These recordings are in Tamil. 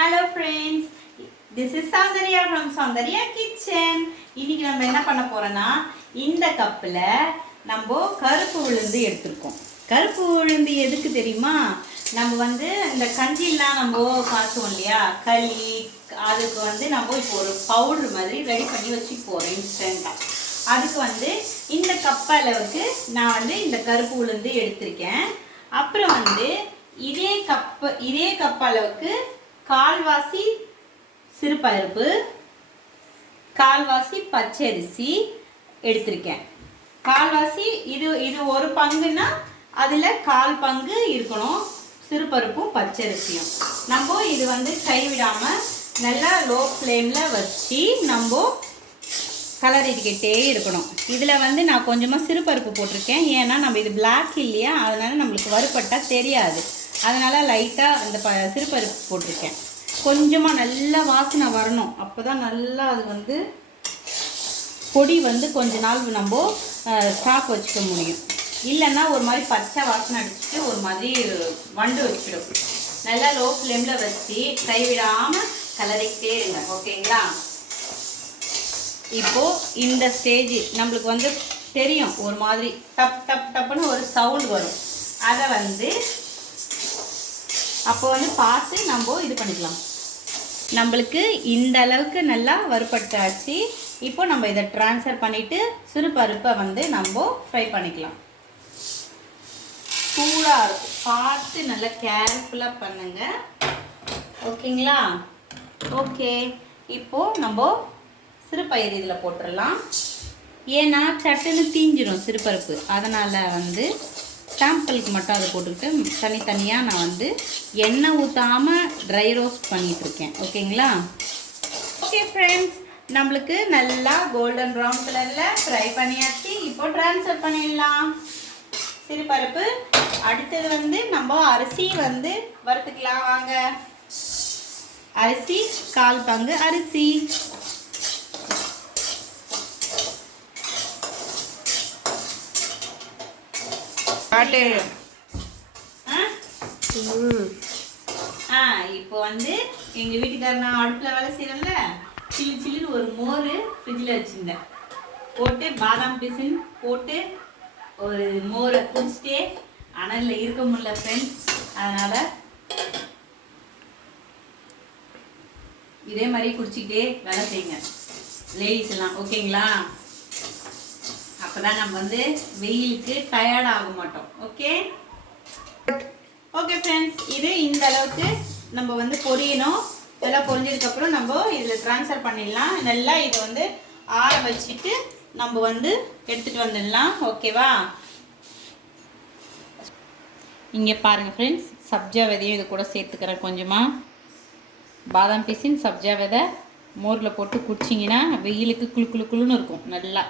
Hello friends, this is Soundarya from Soundarya Kitchen. இன்னைக்கு நம்ம என்ன பண்ண போறோம்னா இந்த கப்ல நம்ம கருப்பு உளுந்து எடுத்துக்கோம். கருப்பு உளுந்து எதுக்கு தெரியுமா? நம்ம இந்த கஞ்சிலாம் நம்ம காசுவோம் இல்லையா, களி, அதுக்கு நம்ம இப்போ ஒரு பவுடர் மாதிரி ரெடி பண்ணி வச்சு போறோம் இன்ஸ்டன்ட்டா. அதுக்கு இந்த கப் அளவுக்கு நான் இந்த கருப்பு உளுந்து எடுத்திருக்கேன். அப்புறம் இதே கப் அளவுக்கு கால்வாசி சிறுபருப்பு, கால்வாசி பச்சரிசி எடுத்திருக்கேன். கால்வாசி இது ஒரு பங்குன்னா அதில் கால் பங்கு இருக்கணும் சிறுபருப்பும் பச்சரிசியும். நம்ம இது கைவிடாமல் நல்லா லோ ஃப்ளேமில் வச்சு நம்ம கலரிக்கிட்டே இருக்கணும். இதில் நான் கொஞ்சமாக சிறுபருப்பு போட்டிருக்கேன். ஏன்னா நம்ம இது பிளாக் இல்லையா, அதனால் நம்மளுக்கு வறுபட்டால் தெரியாது. அதனால் லைட்டாக அந்த சிறுபருப்பு போட்டிருக்கேன். கொஞ்சமாக நல்லா வாசனை வரணும். அப்போ தான் நல்லா அது பொடி கொஞ்ச நாள் நம்ம ஸ்டாக் வச்சுக்க முடியும். இல்லைன்னா ஒரு மாதிரி பச்சை வாசனை அடிச்சுட்டு ஒரு மாதிரி வண்டு வச்சிடும். நல்லா லோ ஃப்ளேமில் வச்சு கைவிடாமல் கலரிக்கிட்டே இருங்க. ஓகேங்களா? இப்போது இந்த ஸ்டேஜ் நம்மளுக்கு தெரியும், ஒரு மாதிரி டப் டப் டப்புன்னு ஒரு சவுண்ட் வரும். அதை அப்போ பார்த்து நம்ம இது பண்ணிக்கலாம். நம்மளுக்கு இந்த அளவுக்கு நல்லா வறுபட்டாச்சு. இப்போ நம்ம இதை ட்ரான்ஸ்ஃபர் பண்ணிவிட்டு சிறுபருப்பை நம்ம ஃப்ரை பண்ணிக்கலாம். சூடாக இருக்கும், பார்த்து நல்லா கேர்ஃபுல்லாக பண்ணுங்க. ஓகேங்களா? ஓகே, இப்போது நம்ம சிறுபயிறு இதில் போட்டுடலாம். ஏன்னா சட்டுன்னு தீஞ்சிடும் சிறுபருப்பு. அதனால் சாம்பிளுக்கு மட்டும் அதை போட்டுக்கிட்டு தனித்தனியாக நான் எண்ணெய் ஊற்றாமல் ட்ரை ரோஸ்ட் பண்ணிகிட்ருக்கேன். ஓகேங்களா? ஓகே ஃப்ரெண்ட்ஸ், நம்மளுக்கு நல்லா கோல்டன் ப்ரௌன் கலரில் ஃப்ரை பண்ணியாச்சு. இப்போ ட்ரான்ஸ்ஃபர் பண்ணிடலாம் சிறுபருப்பு. அடுத்தது நம்ம அரிசி வறுத்துக்கலாம். வாங்க. அரிசி கால் பங்கு அரிசி, இப்போ எங்கள் வீட்டுக்காரர் நான் அடுப்பில் வேலை செய்கிறேன்ல, சில்லு சில்லுன்னு ஒரு மோர் ஃப்ரிட்ஜில் வச்சுருந்தேன். போட்டு பாதாம் பிசின் போட்டு ஒரு மோரை குடிச்சிட்டே அனலில் இருக்க முடியல ஃப்ரெண்ட்ஸ். அதனால் இதே மாதிரி குடிச்சிக்கிட்டே வேலை செய்யுங்க லேடிஸ் எல்லாம். ஓகேங்களா? அப்போ தான் நம்ம வெயிலுக்கு டயர்ட் ஆக மாட்டோம். ஓகே ஓகே ஃப்ரெண்ட்ஸ், இது இந்த அளவுக்கு நம்ம பொரியணும். இதெல்லாம் பொரிஞ்சதுக்கப்புறம் நம்ம இதில் ட்ரான்ஸ்ஃபர் பண்ணிடலாம். நல்லா இதை ஆற வச்சுட்டு நம்ம எடுத்துகிட்டு வந்துடலாம். ஓகேவா? இங்கே பாருங்கள் ஃப்ரெண்ட்ஸ், சப்ஜா விதையும் இது கூட சேர்த்துக்கிறேன். கொஞ்சமாக பாதாம் பீசின் சப்ஜா விதை மோரில் போட்டு குடிச்சிங்கன்னா வெயிலுக்கு குளு குளு குளுன்னு இருக்கும். நல்லா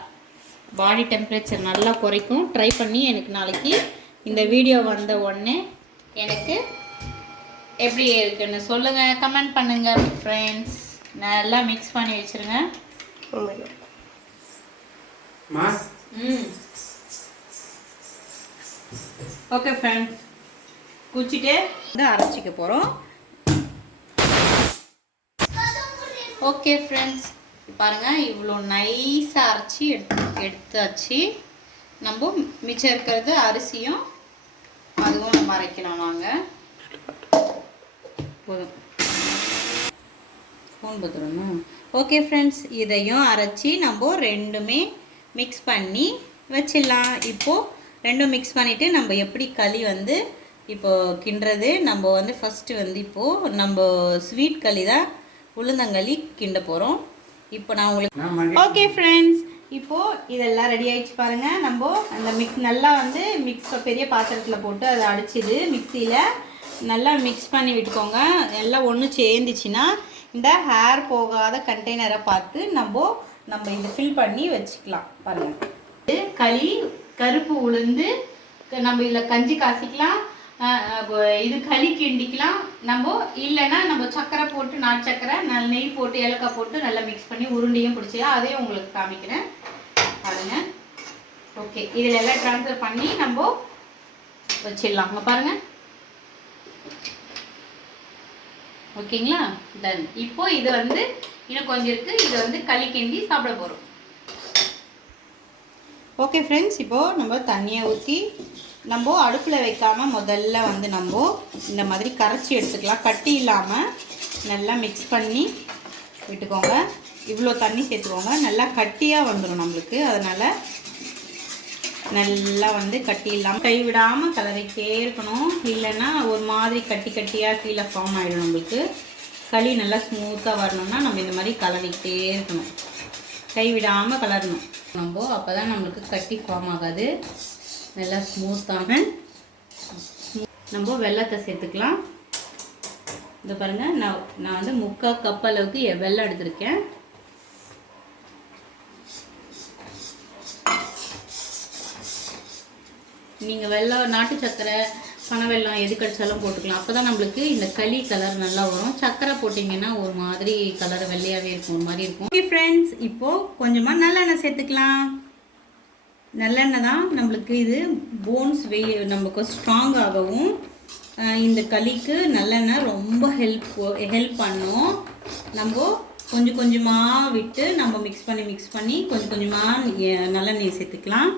பாடி டெம்பரேச்சர் நல்லா குறைக்கும். ட்ரை பண்ணி எனக்கு நாளைக்கு இந்த வீடியோ வந்த உடனே எனக்கு எப்படி இருக்குன்னு சொல்லுங்கள், கமெண்ட் பண்ணுங்கள் ஃப்ரெண்ட்ஸ். நல்லா மிக்ஸ் பண்ணி வச்சுருங்க. ஓகே ஃப்ரெண்ட்ஸ், குடிச்சிட்டு அரைச்சிக்க போகிறோம். ஓகே ஃப்ரெண்ட்ஸ், பாருங்கள், இவ்வளோ நைஸாக அரைச்சி எடுத்தாச்சு. நம்ம மிச்சம் இருக்கிறது அரிசியும் அதுவும் நம்ம அரைக்கலாம். நாங்கள் போதும் ஃபோன் பார்த்துருமா? ஓகே ஃப்ரெண்ட்ஸ், இதையும் அரைச்சி நம்ம ரெண்டுமே மிக்ஸ் பண்ணி வச்சிடலாம். இப்போது ரெண்டும் மிக்ஸ் பண்ணிவிட்டு நம்ம எப்படி களி இப்போது கிண்டுறது. நம்ம ஃபஸ்ட்டு இப்போது நம்ம ஸ்வீட் களி தான், உளுந்தங்களி கிண்ட போகிறோம். இப்போ நான் உங்களுக்கு ஓகே ஃப்ரெண்ட்ஸ், இப்போது இதெல்லாம் ரெடி ஆகிடுச்சு பாருங்கள். நம்ம அந்த நல்லா மிக்ஸ் பெரிய பாத்திரத்தில் போட்டு அதை அடிச்சிது மிக்சியில் நல்லா மிக்ஸ் பண்ணி விட்டுக்கோங்க. எல்லாம் ஒன்று சேர்ந்துச்சுன்னா இந்த ஹேர் போகாத கண்டெய்னரை பார்த்து நம்ம இதை ஃபில் பண்ணி வச்சுக்கலாம். பாருங்கள், இது களி கருப்பு உளுந்து நம்ம இதில் கஞ்சி காசிக்கலாம். இது களி கிண்டிக்கலாம். நம்ம இல்லைன்னா நம்ம சக்கரை போட்டு, நாட்டு சக்கரை, நெய் போட்டு, ஏலக்காய் போட்டு நல்லா மிக்ஸ் பண்ணி உருண்டையும் பிடிச்சியா, அதையும் உங்களுக்கு காமிக்கிறேன் பாருங்கள். ஓகே, இதில் எல்லாம் ட்ரான்ஸ்ஃபர் பண்ணி நம்ம வச்சிடலாம். பாருங்கள், ஓகேங்களா? டன். இப்போ இது வந்து இன்னும் கொஞ்சம் இருக்குது, இதை வந்து களி கிண்டி சாப்பிட போகிறோம். ஓகே ஃப்ரெண்ட்ஸ், இப்போது நம்ம தண்ணியை ஊற்றி நம்ம அடுப்பில் வைக்காமல் முதல்ல வந்து நம்ம இந்த மாதிரி கரைச்சி எடுத்துக்கலாம். கட்டி இல்லாமல் நல்லா மிக்ஸ் பண்ணி விட்டுக்கோங்க. இவ்வளோ தண்ணி சேர்த்துக்கோங்க. நல்லா கட்டியாக வந்துடும் நம்மளுக்கு. அதனால் நல்லா வந்து கட்டி இல்லாமல் கைவிடாமல் கலரிக்கிட்டே இருக்கணும். இல்லைன்னா ஒரு மாதிரி கட்டி கட்டியாக கீழே ஃபார்ம் ஆகிடும். நம்மளுக்கு களி நல்லா ஸ்மூத்தாக வரணும்னா நம்ம இந்த மாதிரி கலரிக்கிட்டே இருக்கணும். கைவிடாமல் கலரணும் நம்ம. அப்போ தான் நம்மளுக்கு கட்டி ஃபார்ம் ஆகாது. நல்லா ஸ்மூத்தாக நம்ம வெல்லத்தை சேர்த்துக்கலாம். இந்த பாருங்கள், நான் வந்து 3/4 கப் அளவுக்கு வெல்லம் எடுத்திருக்கேன். நீங்கள் வெல்லம், நாட்டு சர்க்கரை, பனை வெல்லம் எது கடிச்சாலும் போட்டுக்கலாம். அப்போ தான் நம்மளுக்கு இந்த களி கலர் நல்லா வரும். சர்க்கரை போட்டிங்கன்னா ஒரு மாதிரி கலர் வெள்ளையாகவே இருக்கும், ஒரு மாதிரி இருக்கும். ஓகே ஃப்ரெண்ட்ஸ், இப்போது கொஞ்சமாக நல்லெண்ணெய் சேர்த்துக்கலாம். நல்லெண்ணெய் தான் நம்மளுக்கு இது போன்ஸ் நமக்கு ஸ்ட்ராங் ஆகவும் இந்த களிக்கு நல்லெண்ணெய் ரொம்ப ஹெல்ப் பண்ணும். நம்ம கொஞ்சம் கொஞ்சமாக விட்டு நம்ம மிக்ஸ் பண்ணி கொஞ்சம் கொஞ்சமாக நல்லெண்ணெய் சேர்த்துக்கலாம்.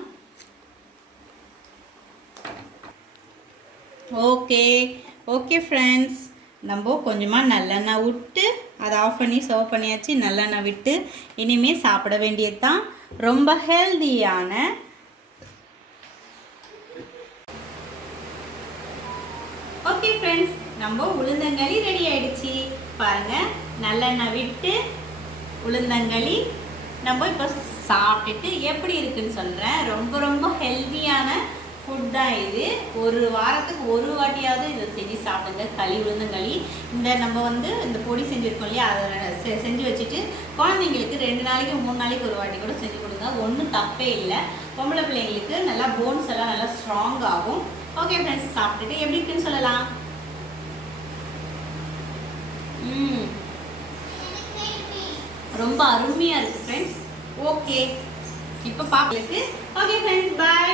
ஓகே ஃப்ரெண்ட்ஸ், நம்ம கொஞ்சமாக நல்லெண்ணெய் விட்டு அதை ஆஃப் பண்ணி சர்வ் பண்ணியாச்சு. நல்லெண்ணெய் விட்டு இனிமேல் சாப்பிட வேண்டியது தான். ரொம்ப ஹெல்தியான ஓகே ஃப்ரெண்ட்ஸ், நம்ம உளுந்தங்களி ரெடி ஆயிடுச்சு. பாருங்கள், நல்லெண்ணெய் விட்டு உளுந்தங்களி நம்ம இப்போ சாப்பிட்டுட்டு எப்படி இருக்குன்னு சொல்கிறேன். ரொம்ப ரொம்ப ஹெல்தியான ஃபுட் தான் இது. ஒரு வாரத்துக்கு ஒரு வாட்டியாவது இதை செஞ்சு சாப்பிடுங்க. களி, உளுந்தங்களி. நம்ம வந்து இந்த பொடி செஞ்சுருக்கோம் இல்லையா, அதை செஞ்சு வச்சுட்டு குழந்தைங்களுக்கு 2 நாளைக்கு 3 நாளைக்கு ஒரு வாட்டி கூட செஞ்சு கொடுங்க. ஒன்றும் தப்பே இல்லை. பொம்பளை பிள்ளைங்களுக்கு நல்லா போன்ஸ் எல்லாம் நல்லா ஸ்ட்ராங் ஆகும். ஓகே ஃப்ரெண்ட்ஸ், சாப்பிட்டுட்டு எப்படி இருக்குன்னு சொல்லலாம். ரொம்ப அருமையாக இருக்குது ஃப்ரெண்ட்ஸ். ஓகே, இப்போ பார்க்கலுக்கு ஓகே ஃப்ரெண்ட்ஸ், பாய்.